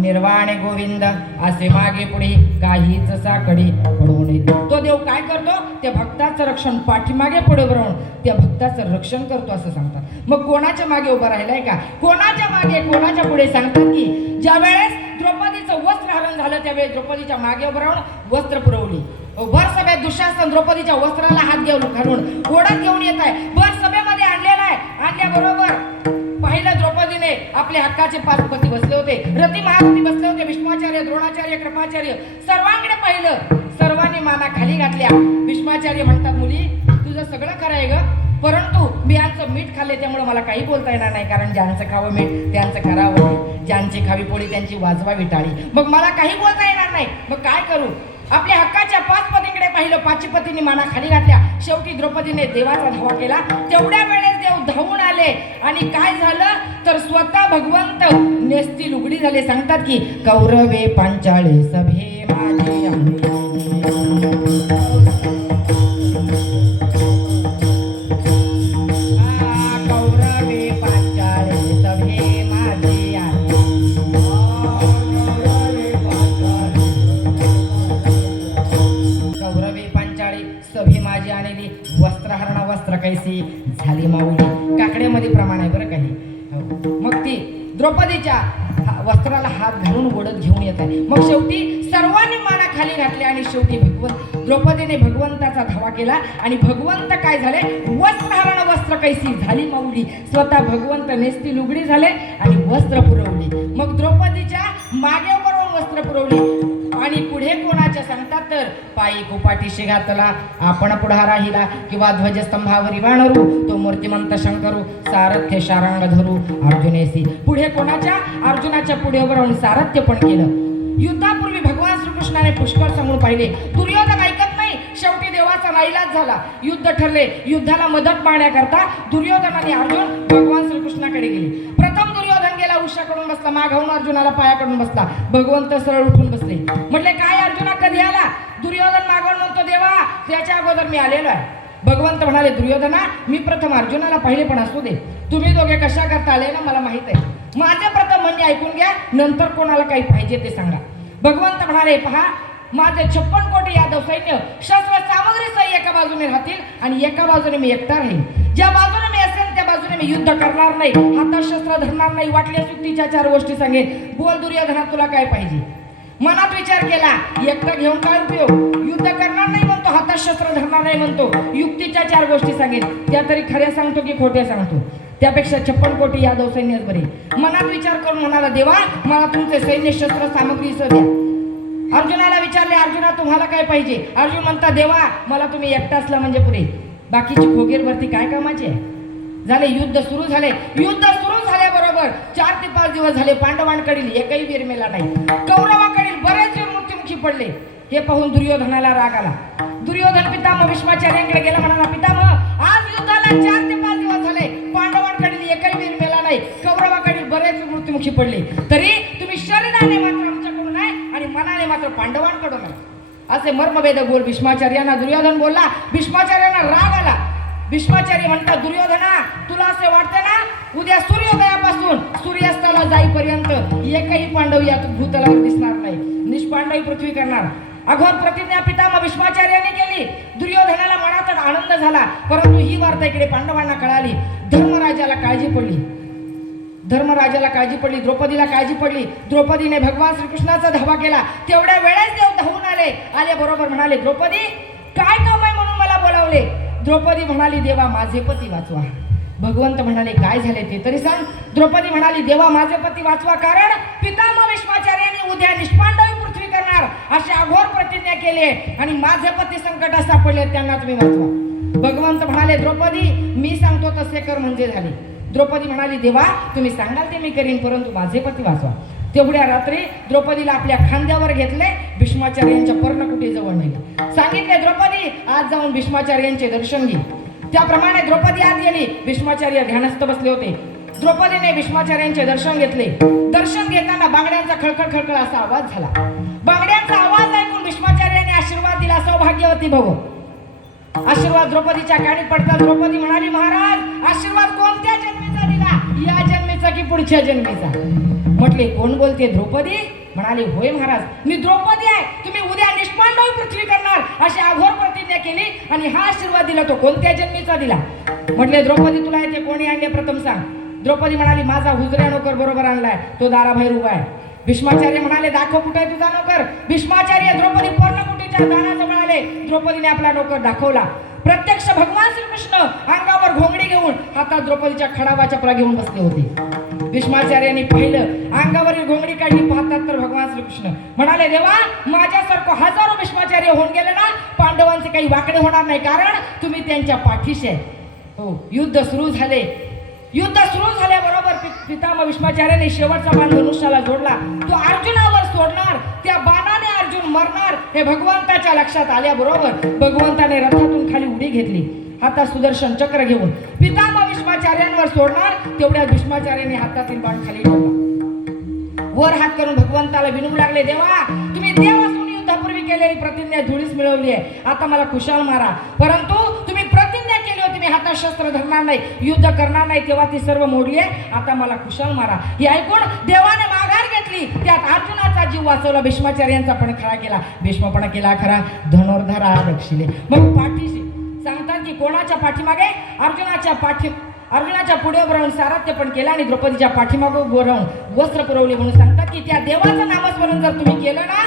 निर्वाणे गोविंद असे मागे पुढे काहीच साकडी पडून तो देव काय करतो? त्या भक्ताचं रक्षण पाठीमागे पुढे राहून त्या भक्ताचं रक्षण करतो असं सांगतात. मग कोणाच्या मागे उभं राहिलाय का? कोणाच्या मागे कोणाच्या पुढे सांगतात की ज्या वेळेस द्रौपदीचं वस्त्र हरण झालं त्यावेळेस द्रौपदीच्या मागे उभं राहून वस्त्र पुरवली. भर सभेत दुःशासन द्रौपदीच्या वस्त्राला हात घेऊन घालून ओढत घेऊन येत आहे. भर सभेमध्ये आणलेला आहे. आणल्याबरोबर होते. आपले हक्काचे पाच पती बसले होते. रती महारथी बसले होते. भीष्माचार्य द्रोणाचार्य कृपाचार्य. सर्वांकडे पाहिलं. सर्वांनी माना खाली घातल्या. भीष्माचार्य म्हणतात मुली तुझं सगळं कराय ग. परंतु मी यांचं मीठ खाल्ले त्यामुळे मला काही बोलता येणार नाही. कारण ज्यांचं खावं मीठ त्यांचं करावं ज्यांची खावी पोळी त्यांची वाजवावी टाळी मग मला काही बोलता येणार नाही. मग काय करू? आपल्या हक्काच्या पाच पतींकडे पाहिलं पाचही पतींनी माना खाली घातल्या. शेवटी द्रौपदीने देवाचा धावा केला. तेवढ्या वेळेस देव धावून आले. आणि काय झालं? तर स्वतः भगवंत नेस्ती लुगडी झाले. सांगतात की कौरवे पांचाळे सभे कौरवे पांचाळे सभे कैसी झाली माऊली. काकड्यामध्ये प्रमाण आहे बरं काही हो. मग ती द्रौपदीच्या वस्त्राला हात घालून ओढत घेऊन येत आहे. मग शेवटी सर्वांनी माना खाली घातले आणि शेवटी भगवंत द्रौपदीने भगवंताचा धावा केला आणि भगवंत काय झाले? वस्त्रहरण वस्त्र कैसी झाली माऊली. स्वतः भगवंत नेसती लुगडी झाले आणि वस्त्र पुरवली. मग द्रौपदीच्या मागे वस्त्र पुरवली. आणि पुढे कोणाच्या सांगतात तर पायी कोपाठीशी घातला आपण पुढा राहिला किंवा ध्वजस्तंभावरी वाणरू तो मूर्तिमंत शंकरू सारथ्य शारांग धरू अर्जुनेसी पुढे कोणाच्या? अर्जुनाच्या पुढे उभं राहून सारथ्य पण केलं. युद्धापूर्वी भगवान श्रीकृष्णाने पुष्कळ सांगून पाहिले दुर्योधन ऐकत नाही शेवटी देवाचा नाईलाज झाला. युद्ध ठरले युद्धाला मदत पाहण्याकरता दुर्योधन आणि अर्जुन भगवान श्रीकृष्णाकडे गेले. प्रथम दुर्योधन बसला मागाहून अर्जुनाला पायाकडून बसला. भगवंत सरळ उठून बसले. म्हटले काय अर्जुना कधी आला? दुर्योधन मागवून म्हणतो देवा त्याच्या अगोदर मी आलेलो आहे. भगवंत म्हणाले दुर्योधना मी प्रथम अर्जुनाला पाहिले पण असू दे. तुम्ही दोघे कशा करता आले ना मला माहीत आहे. माझे प्रथम म्हणणे ऐकून घ्या नंतर कोणाला काही पाहिजे ते सांगा. भगवंत म्हणाले पहा माझे छप्पन कोटी यादव सैन्य शस्त्र सामग्री सही एका बाजूने राहतील आणि एका बाजूने मी एकटा राहील ज्या बाजूने मी मी युद्ध करणार नाही हातात शस्त्र धरणार नाही वाटल्यास युक्तीच्या चार गोष्टी सांगेन. बोल दुर्योधना तुला काय पाहिजे? मनात विचार केला एकटं घेऊन काय उपयोग? युद्ध करणार नाही म्हणतो हातात शस्त्र धरणार नाही म्हणतो. युक्तीच्या चार गोष्टी सांगेन. त्या तरी खऱ्या सांगतो की खोट्या सांगतो. त्यापेक्षा छप्पन कोटी यादव सैन्यच बरे. मनात विचार करून म्हणाला देवा मला तुमचे सैन्य शस्त्र सामग्री द्या. अर्जुनाला विचारले अर्जुना तुम्हाला काय पाहिजे? अर्जुन म्हणता देवा मला तुम्ही एकटा असला म्हणजे पुरे. बाकीची खोगीरवरती काय कामाचे आहे? झाले युद्ध सुरू झाले. युद्ध सुरू झाल्याबरोबर चार ते पाच दिवस झाले पांडवांकडील एकही वीर मेला नाही. कौरवाकडील बरेच वीर मृत्युमुखी पडले. हे पाहून दुर्योधनाला राग आला. दुर्योधन पितामह भीष्माचार्यांकडे गेला म्हणाला पितामह आज युद्धाला चार ते पाच दिवस झाले. पांडवांकडील एकही वीर मेला नाही. कौरवाकडील बरेच मृत्युमुखी पडले. तरी तुम्ही शरीराने मात्र आमच्याकडून आहे आणि मनाने मात्र पांडवांकडून आहे असे मर्मभेद बोल भीष्माचार्यांना दुर्योधन बोलला. भीष्माचार्यांना राग आला. भीष्माचारी म्हणतात दुर्योधना तुला असे वाटते ना? उद्या सूर्योदयापासून सूर्यास्ताला जाईपर्यंत एकही पांडव या भूतलावर दिसणार नाही. निष्पांडवी पृथ्वी करणार. अघोर प्रतिज्ञा पितामह भीष्माचार्याने केली. दुर्योधनाला मनात आनंद झाला. परंतु ही वार्ता इकडे पांडवांना कळाली. धर्मराजाला काळजी पडली. धर्मराजाला काळजी पडली. द्रौपदीला काळजी पडली. द्रौपदीने भगवान श्रीकृष्णाचा धावा केला. तेवढ्या वेळेस देव धावून आले. आले बरोबर म्हणाले द्रौपदी काय द्रौपदी म्हणाली देवा माझे पती वाचवा. भगवंत म्हणाले काय झाले ते तरी सांग. द्रौपदी म्हणाली देवा माझे पती वाचवा कारण पितामह विश्वाचार्याने उद्या निष्पांडवी पृथ्वी करणार अशी अघोर प्रतिज्ञा केली आणि माझे पती संकटात सापडले त्यांना तुम्ही वाचवा. भगवंत म्हणाले द्रौपदी मी सांगतो तसे कर म्हणजे झाले. द्रौपदी म्हणाली देवा तुम्ही सांगाल ते मी करीन परंतु माझे पती वाचवा. तेवढ्या रात्री द्रौपदीला आपल्या खांद्यावर घेतले भीष्माचार्यांच्या पर्णकुटीजवळ नेलं. सांगितले द्रौपदी गेली आज जाऊन भीष्माचार्यांचे दर्शन घे त्याप्रमाणे द्रौपदी आत गेली. भीष्माचार्य ध्यानस्थ बसले होते. द्रौपदीने भीष्माचार्यांचे दर्शन घेतले. दर्शन घेताना बांगड्यांचा खळखळ खळखळ असा आवाज झाला. बांगड्यांचा आवाज ऐकून भीष्माचार्याने आशीर्वाद दिला सौभाग्यवती भव. आशीर्वाद द्रौपदीच्या काणी पडतात द्रौपदी म्हणाली महाराज आशीर्वाद कोणत्या जन्मीचा दिला? या जन्मीचा की पुढच्या जन्मीचा? म्हटले कोण बोलते द्रौपदी? म्हणाले होय महाराज मी द्रौपदी आहे. तुम्ही उद्या निष्पांडव पृथ्वी करणार. अशी अघोर प्रतिज्ञा केली आणि हा आशीर्वाद दिला तो कोणत्या जन्मीचा दिला? म्हटले द्रौपदी तुला येते कोणी आणले? प्रथम सांग. द्रौपदी म्हणाली माझा हुजऱ्या नोकर बरोबर आणलाय. तो दाराबाहेर उभा आहे. भीष्माचार्य म्हणाले दाखव कुठे आहे तुझा नोकर? भीष्माचार्य द्रौपदी पर्णकुटीच्या दाराजवळ आले. द्रौपदीने आपला नोकर दाखवला. प्रत्यक्ष भगवान श्रीकृष्ण अंगावर घोंगडी घेऊन हातात द्रौपदीच्या खडावाच्या चपला घेऊन बसले होते. भीष्माचार्यांनी पाहिलं अंगावरील घोंगडी काढली पाहतात तर भगवान श्रीकृष्ण. म्हणाले देवा माझ्यासारखं हजारो भीष्माचार्य होऊन गेले ना पांडवांचे काही वाकडे होणार नाही. कारण तुम्ही त्यांच्या पाठीशी आहे. हो युद्ध सुरू झाले. युद्ध सुरू झाल्याबरोबर पितामह भीष्माचार्याने शेवटचा बाण धनुष्याला जोडला. तो अर्जुनावर सोडणार त्या बाणाने अर्जुन मरणार हे भगवंताच्या लक्षात आल्याबरोबर भगवंताने रथातून खाली उडी घेतली. आता सुदर्शन चक्र घेऊन पिता भीष्माचार्यांवर सोडणार तेवढ्या भीष्माचार्याने हातातील बाण खाली ठेवला. वर हात करून भगवंताला विनवू लागले देवा तुम्ही देव असून युद्धापूर्वी केलेली प्रतिज्ञा धुळीस मिळवली आहे. आता मला खुशाल मारा. परंतु तुम्ही प्रतिज्ञा केली होती मी हातात शस्त्र धरणार नाही युद्ध करणार नाही तेव्हा ती सर्व मोडली आहे. आता मला खुशाल मारा. हे ऐकून देवाने माघार घेतली. त्यात अर्जुनाचा जीव वाचवला भीष्माचार्यांचा पण खरा केला. भीष्मपणा केला खरा. धनुर्धरा दक्षिले मग पाठीशी सांगतात की कोणाच्या पाठीमागे? अर्जुनाच्या पाठी अर्जुनाच्या पुढे उभं राहून सारथ्य पण केलं आणि द्रौपदीच्या पाठीमागं उभं राहून वस्त्र पुरवले म्हणून सांगतात की त्या देवाचं नामस्मरण जर तुम्ही केलं ना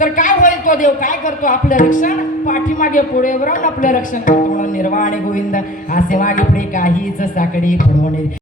तर काय होईल तो देव? काय करतो? आपलं रक्षण? पाठीमागे पुढे राहून आपलं रक्षण करतो म्हणून निर्वाण गोविंद. असे मागे पुढे काहीच साकडे पुरवणे